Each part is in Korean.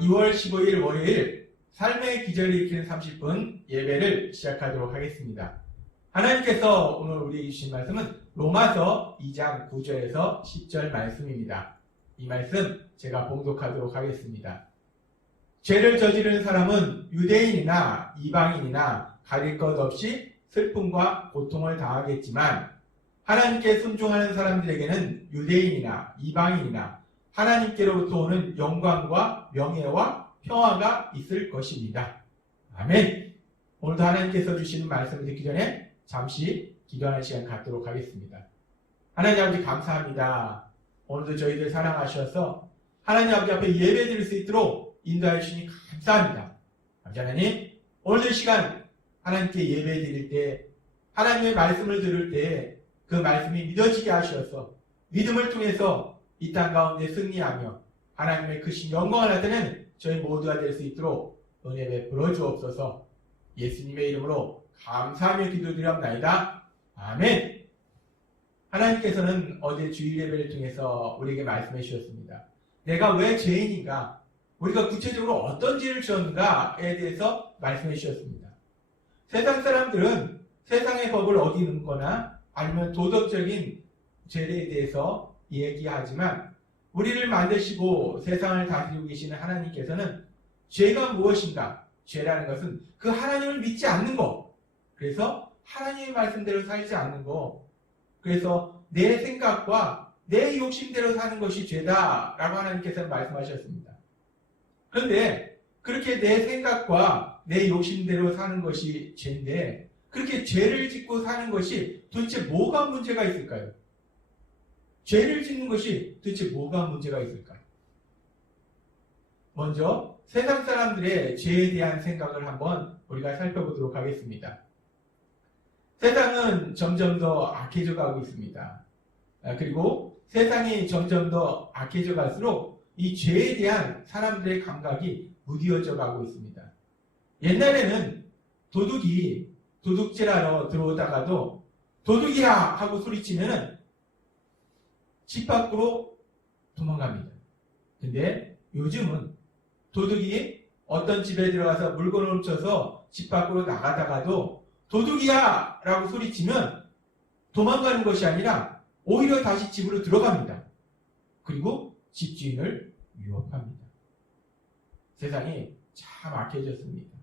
2월 15일 월요일 삶의 기절을 익히는 30분 예배를 시작하도록 하겠습니다. 하나님께서 오늘 우리에게 주신 말씀은 로마서 2장 9절에서 10절 말씀입니다. 이 말씀 제가 봉독하도록 하겠습니다. 죄를 저지르는 사람은 유대인이나 이방인이나 가릴 것 없이 슬픔과 고통을 당하겠지만 하나님께 순종하는 사람들에게는 유대인이나 이방인이나 하나님께로부터 오는 영광과 명예와 평화가 있을 것입니다. 아멘. 오늘도 하나님께서 주시는 말씀을 듣기 전에 잠시 기도하는 시간 갖도록 하겠습니다. 하나님 아버지 감사합니다. 오늘도 저희들 사랑하셔서 하나님 아버지 앞에 예배 드릴 수 있도록 인도해 주시니 감사합니다. 아버지 하나님, 오늘도 시간 하나님께 예배 드릴 때 하나님의 말씀을 들을 때 그 말씀이 믿어지게 하셔서 믿음을 통해서 이 땅 가운데 승리하며 하나님의 크신 영광을 나타내는 저희 모두가 될 수 있도록 은혜 베풀어 주옵소서. 예수님의 이름으로 감사하며 기도드리옵나이다. 아멘. 하나님께서는 어제 주일 예배를 통해서 우리에게 말씀해 주셨습니다. 내가 왜 죄인인가? 우리가 구체적으로 어떤 죄를 지었는가에 대해서 말씀해 주셨습니다. 세상 사람들은 세상의 법을 어기는 거나 아니면 도덕적인 죄에 대해서 얘기하지만 우리를 만드시고 세상을 다스리고 계시는 하나님께서는 죄가 무엇인가? 죄라는 것은 그 하나님을 믿지 않는 것. 그래서 하나님의 말씀대로 살지 않는 것. 그래서 내 생각과 내 욕심대로 사는 것이 죄다라고 하나님께서는 말씀하셨습니다. 그런데 그렇게 내 생각과 내 욕심대로 사는 것이 죄인데 그렇게 죄를 짓고 사는 것이 도대체 뭐가 문제가 있을까요? 죄를 짓는 것이 도대체 뭐가 문제가 있을까요? 먼저 세상 사람들의 죄에 대한 생각을 한번 우리가 살펴보도록 하겠습니다. 세상은 점점 더 악해져 가고 있습니다. 그리고 세상이 점점 더 악해져 갈수록 이 죄에 대한 사람들의 감각이 무뎌져 가고 있습니다. 옛날에는 도둑이 도둑질하러 들어오다가도 도둑이야 하고 소리치면은 집 밖으로 도망갑니다. 근데 요즘은 도둑이 어떤 집에 들어가서 물건을 훔쳐서 집 밖으로 나가다가도 도둑이야 라고 소리치면 도망가는 것이 아니라 오히려 다시 집으로 들어갑니다. 그리고 집주인을 위협합니다. 세상이 참 악해졌습니다.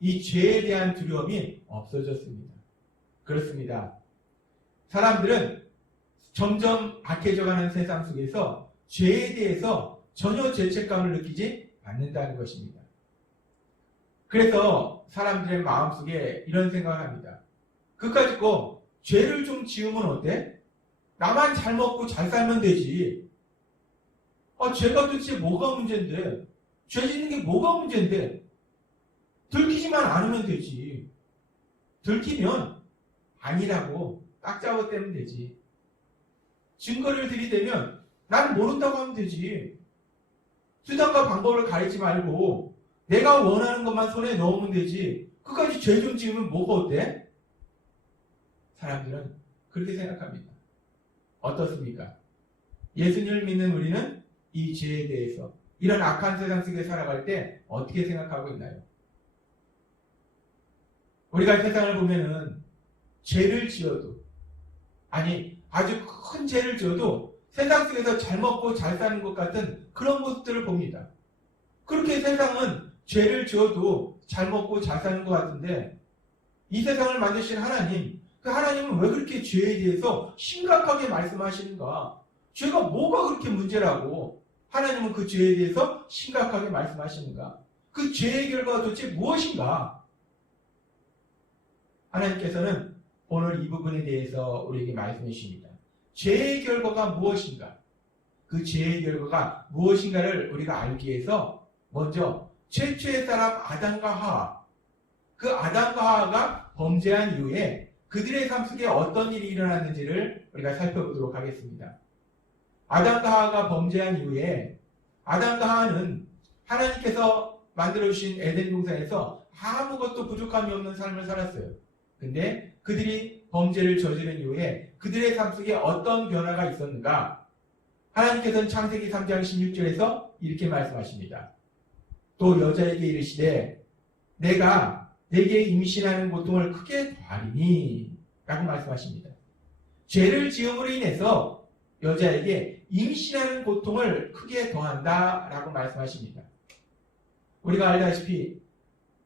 이 죄에 대한 두려움이 없어졌습니다. 그렇습니다. 사람들은 점점 악해져가는 세상 속에서 죄에 대해서 전혀 죄책감을 느끼지 않는다는 것입니다. 그래서 사람들의 마음속에 이런 생각을 합니다. 그까짓 죄를 좀 지으면 어때? 나만 잘 먹고 잘 살면 되지. 죄가 도대체 뭐가 문제인데? 죄 짓는 게 뭐가 문제인데? 들키지만 않으면 되지. 들키면 아니라고 딱 잡아떼면 되지. 증거를 들이대면 난 모른다고 하면 되지. 수단과 방법을 가리지 말고 내가 원하는 것만 손에 넣으면 되지. 그까지 죄 좀 지으면 뭐가 어때? 사람들은 그렇게 생각합니다. 어떻습니까? 예수님을 믿는 우리는 이 죄에 대해서 이런 악한 세상 속에 살아갈 때 어떻게 생각하고 있나요? 우리가 세상을 보면은 죄를 지어도 아니 아주 큰 죄를 지어도 세상 속에서 잘 먹고 잘 사는 것 같은 그런 모습들을 봅니다. 그렇게 세상은 죄를 지어도 잘 먹고 잘 사는 것 같은데 이 세상을 만드신 하나님, 그 하나님은 왜 그렇게 죄에 대해서 심각하게 말씀하시는가? 죄가 뭐가 그렇게 문제라고 하나님은 그 죄에 대해서 심각하게 말씀하시는가? 그 죄의 결과가 도대체 무엇인가? 하나님께서는 오늘 이 부분에 대해서 우리에게 말씀해 주십니다. 죄의 결과가 무엇인가? 그 죄의 결과가 무엇인가를 우리가 알기 위해서 먼저 최초의 사람 아담과 하와, 그 아담과 하와가 범죄한 이후에 그들의 삶 속에 어떤 일이 일어났는지를 우리가 살펴보도록 하겠습니다. 아담과 하와가 범죄한 이후에 아담과 하와는 하나님께서 만들어주신 에덴 동산에서 아무것도 부족함이 없는 삶을 살았어요. 근데 그들이 범죄를 저지른 이후에 그들의 삶 속에 어떤 변화가 있었는가? 하나님께서는 창세기 3장 16절에서 이렇게 말씀하십니다. 또 여자에게 이르시되 내가 내게 임신하는 고통을 크게 더하리니 라고 말씀하십니다. 죄를 지음으로 인해서 여자에게 임신하는 고통을 크게 더한다 라고 말씀하십니다. 우리가 알다시피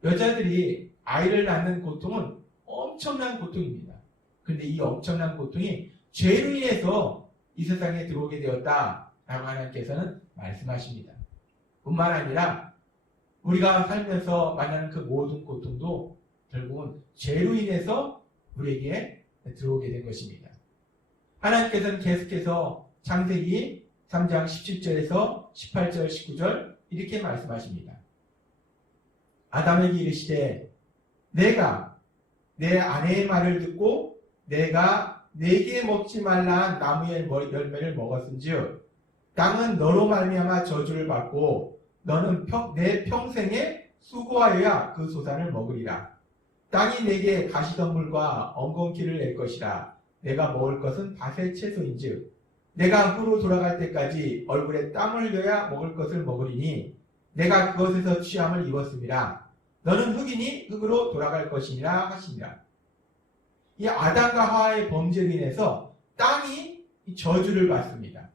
여자들이 아이를 낳는 고통은 엄청난 고통입니다. 그런데 이 엄청난 고통이 죄로 인해서 이 세상에 들어오게 되었다 라고 하나님께서는 말씀하십니다. 뿐만 아니라 우리가 살면서 만나는 그 모든 고통도 결국은 죄로 인해서 우리에게 들어오게 된 것입니다. 하나님께서는 계속해서 창세기 3장 17절에서 18절 19절 이렇게 말씀하십니다. 아담에게 이르시되 내가 내 아내의 말을 듣고 내가 내게 먹지 말라 한 나무의 열매를 먹었은즉 땅은 너로 말미암아 저주를 받고 너는 내 평생에 수고하여야 그 소산을 먹으리라. 땅이 내게 가시덤불과 엉겅퀴를 낼 것이라. 내가 먹을 것은 밭의 채소인즉 내가 흙으로 돌아갈 때까지 얼굴에 땀을 흘려야 먹을 것을 먹으리니 내가 그것에서 취함을 입었음이라. 너는 흙이니 흙으로 돌아갈 것이니라 하시니라. 이 아담과 하와의 범죄로 인해서 땅이 저주를 받습니다.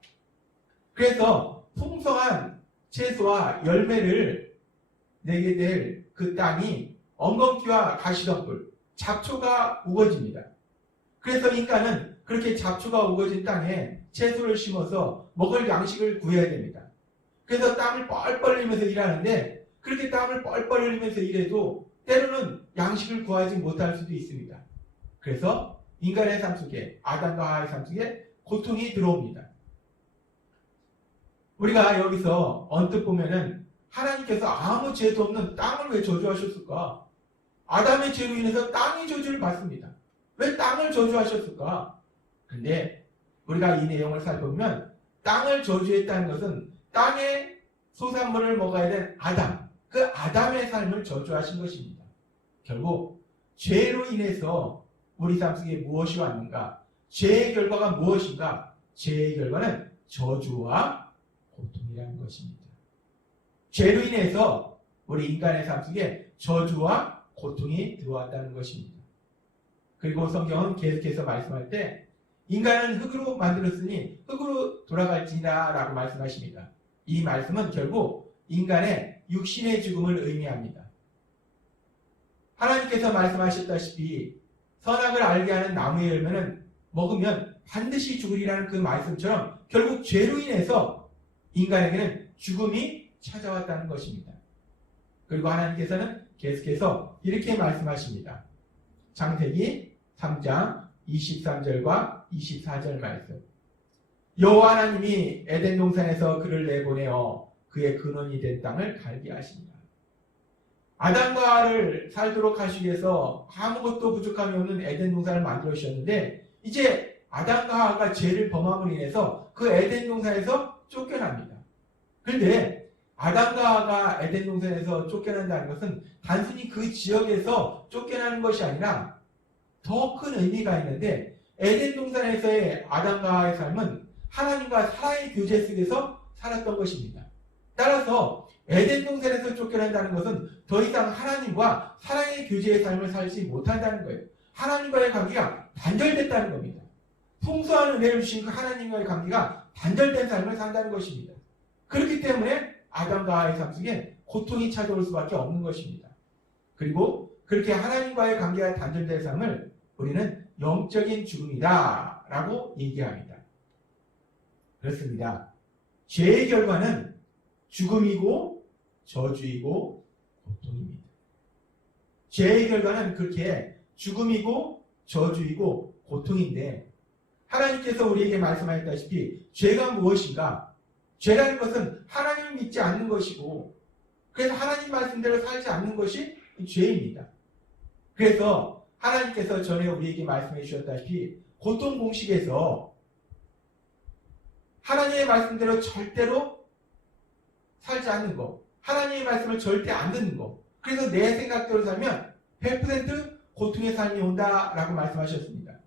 그래서 풍성한 채소와 열매를 내게 될 그 땅이 엉겅퀴와 가시덤불, 잡초가 우거집니다. 그래서 인간은 그렇게 잡초가 우거진 땅에 채소를 심어서 먹을 양식을 구해야 됩니다. 그래서 땀을 뻘뻘 흘리면서 일하는데 그렇게 땀을 뻘뻘 흘리면서 일해도 때로는 양식을 구하지 못할 수도 있습니다. 그래서 인간의 삶 속에, 아담과 하와의 삶 속에 고통이 들어옵니다. 우리가 여기서 언뜻 보면은 하나님께서 아무 죄도 없는 땅을 왜 저주하셨을까? 아담의 죄로 인해서 땅이 저주를 받습니다. 왜 땅을 저주하셨을까? 근데 우리가 이 내용을 살펴보면 땅을 저주했다는 것은 땅의 소산물을 먹어야 된 아담, 그 아담의 삶을 저주하신 것입니다. 결국 죄로 인해서 우리 삶 속에 무엇이 왔는가? 죄의 결과가 무엇인가? 죄의 결과는 저주와 고통이라는 것입니다. 죄로 인해서 우리 인간의 삶 속에 저주와 고통이 들어왔다는 것입니다. 그리고 성경은 계속해서 말씀할 때 인간은 흙으로 만들었으니 흙으로 돌아갈지니라 라고 말씀하십니다. 이 말씀은 결국 인간의 육신의 죽음을 의미합니다. 하나님께서 말씀하셨다시피 선악을 알게 하는 나무의 열매는 먹으면 반드시 죽으리라는 그 말씀처럼 결국 죄로 인해서 인간에게는 죽음이 찾아왔다는 것입니다. 그리고 하나님께서는 계속해서 이렇게 말씀하십니다. 창세기 3장 23절과 24절 말씀. 여호와 하나님이 에덴 동산에서 그를 내보내어 그의 근원이 된 땅을 갈게 하시니라. 아담과 하와를 살도록 하시기 위해서 아무것도 부족함이 없는 에덴 동산을 만들어 주셨는데 이제 아담과 하와가 죄를 범함으로 인해서 그 에덴 동산에서 쫓겨납니다. 그런데 아담과 하와가 에덴 동산에서 쫓겨난다는 것은 단순히 그 지역에서 쫓겨나는 것이 아니라 더 큰 의미가 있는데 에덴 동산에서의 아담과 하와의 삶은 하나님과 사랑의 교제 속에서 살았던 것입니다. 따라서 에덴 동산에서 쫓겨난다는 것은 더 이상 하나님과 사랑의 교제의 삶을 살지 못한다는 거예요. 하나님과의 관계가 단절됐다는 겁니다. 풍성한 은혜를 주신 그 하나님과의 관계가 단절된 삶을 산다는 것입니다. 그렇기 때문에 아담과 하와의 삶 속에 고통이 찾아올 수밖에 없는 것입니다. 그리고 그렇게 하나님과의 관계가 단절된 삶을 우리는 영적인 죽음이다 라고 얘기합니다. 그렇습니다. 죄의 결과는 죽음이고 저주이고 고통입니다. 죄의 결과는 그렇게 죽음이고 저주이고 고통인데 하나님께서 우리에게 말씀하셨다시피 죄가 무엇인가? 죄라는 것은 하나님을 믿지 않는 것이고 그래서 하나님 말씀대로 살지 않는 것이 죄입니다. 그래서 하나님께서 전에 우리에게 말씀해 주셨다시피 고통 공식에서 하나님의 말씀대로 절대로 살지 않는 것, 하나님의 말씀을 절대 안 듣는 것, 그래서 내 생각대로 살면 100% 고통의 삶이 온다라고 말씀하셨습니다.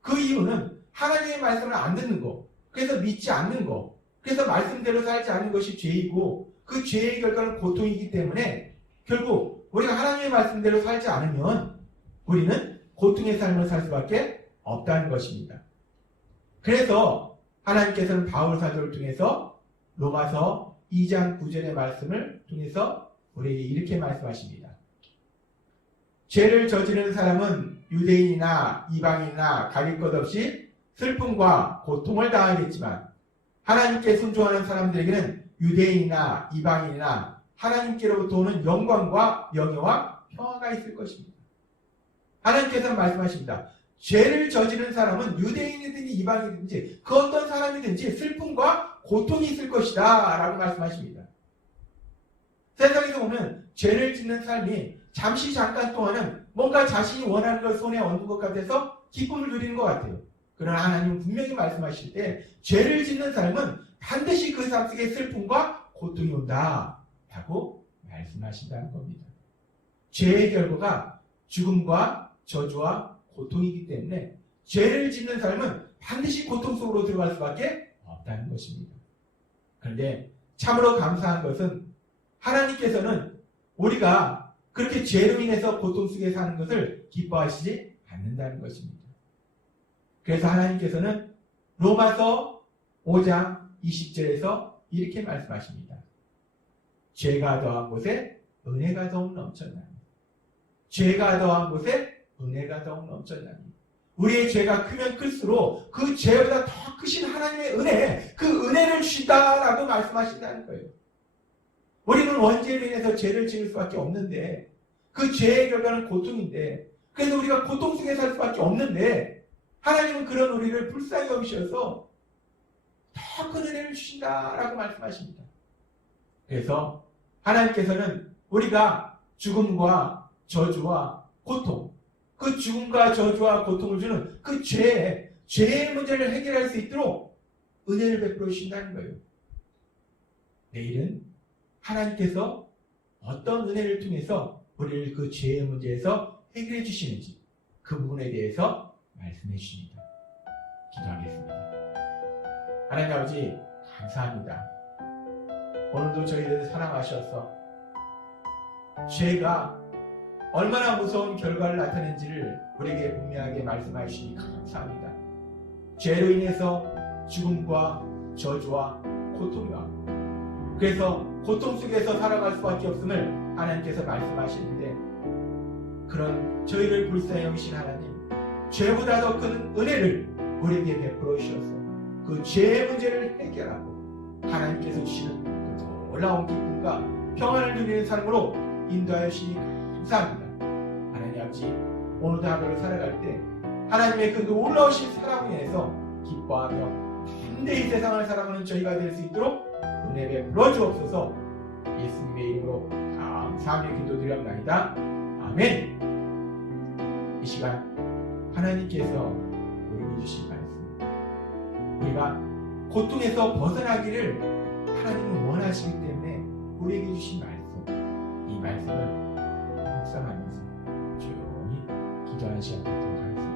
그 이유는 하나님의 말씀을 안 듣는 것, 그래서 믿지 않는 것, 그래서 말씀대로 살지 않는 것이 죄이고 그 죄의 결과는 고통이기 때문에 결국 우리가 하나님의 말씀대로 살지 않으면 우리는 고통의 삶을 살 수밖에 없다는 것입니다. 그래서 하나님께서는 바울 사도를 통해서 로마서 2장 9절의 말씀을 통해서 우리에게 이렇게 말씀하십니다. 죄를 저지르는 사람은 유대인이나 이방인이나 가릴 것 없이 슬픔과 고통을 당하겠지만 하나님께 순종하는 사람들에게는 유대인이나 이방인이나 하나님께로부터 오는 영광과 명예와 평화가 있을 것입니다. 하나님께서는 말씀하십니다. 죄를 저지르는 사람은 유대인이든지 이방인이든지 그 어떤 사람이든지 슬픔과 고통이 있을 것이다 라고 말씀하십니다. 세상에서 보면 죄를 짓는 삶이 잠시 잠깐 동안은 뭔가 자신이 원하는 걸 손에 얻는 것 같아서 기쁨을 누리는 것 같아요. 그러나 하나님은 분명히 말씀하실 때 죄를 짓는 삶은 반드시 그 삶 속에 슬픔과 고통이 온다 라고 말씀하신다는 겁니다. 죄의 결과가 죽음과 저주와 고통이기 때문에 죄를 짓는 삶은 반드시 고통 속으로 들어갈 수밖에 없다는 것입니다. 그런데 참으로 감사한 것은 하나님께서는 우리가 그렇게 죄로 인해서 고통 속에 사는 것을 기뻐하시지 않는다는 것입니다. 그래서 하나님께서는 로마서 5장 20절에서 이렇게 말씀하십니다. 죄가 더한 곳에 은혜가 더욱 넘쳤나니. 죄가 더한 곳에 은혜가 더욱 넘쳤나니. 우리의 죄가 크면 클수록 그 죄보다 더 크신 하나님의 은혜, 그 은혜를 주신다라고 말씀하신다는 거예요. 우리는 원죄로 인해서 죄를 지을 수밖에 없는데 그 죄의 결과는 고통인데 그래서 우리가 고통 속에 살 수밖에 없는데 하나님은 그런 우리를 불쌍히 여기셔서 더 큰 은혜를 주신다라고 말씀하십니다. 그래서 하나님께서는 우리가 죽음과 저주와 고통, 그 죽음과 저주와 고통을 주는 그 죄의 문제를 해결할 수 있도록 은혜를 베풀어 주신다는 거예요. 내일은 하나님께서 어떤 은혜를 통해서 우리를 그 죄의 문제에서 해결해 주시는지 그 부분에 대해서 말씀해 주십니다. 기도하겠습니다. 하나님 아버지 감사합니다. 오늘도 저희들을 사랑하셔서 죄가 얼마나 무서운 결과를 나타내는지를 우리에게 분명하게 말씀해 주시니 감사합니다. 죄로 인해서 죽음과 저주와 고통과 그래서 고통 속에서 살아갈 수밖에 없음을 하나님께서 말씀하시는데 그런 저희를 불쌍히 여기신 하나님 죄보다 더 큰 은혜를 우리에게 베풀어 주셔서 그 죄의 문제를 해결하고 하나님께서 주시는 그 놀라운 기쁨과 평안을 누리는 삶으로 인도하여 주시니 감사합니다. 하나님 아버지 오늘도 하루를 살아갈 때 하나님의 그 놀라우신 사랑을 인해서 기뻐하며 담대히 세상을 살아가는 저희가 될 수 있도록 은혜 베풀어 주옵소서. 예수님의 이름으로 감사하며 기도드렸나이다. 아멘. 이 시간 하나님께서 우리에게 주신 말씀 우리가 고통에서 벗어나기를 하나님은 원하시기 때문에 우리에게 주신 말씀 이 말씀을 묵상하면서 조용히 기도하는 시간 갖도록 하겠습니다.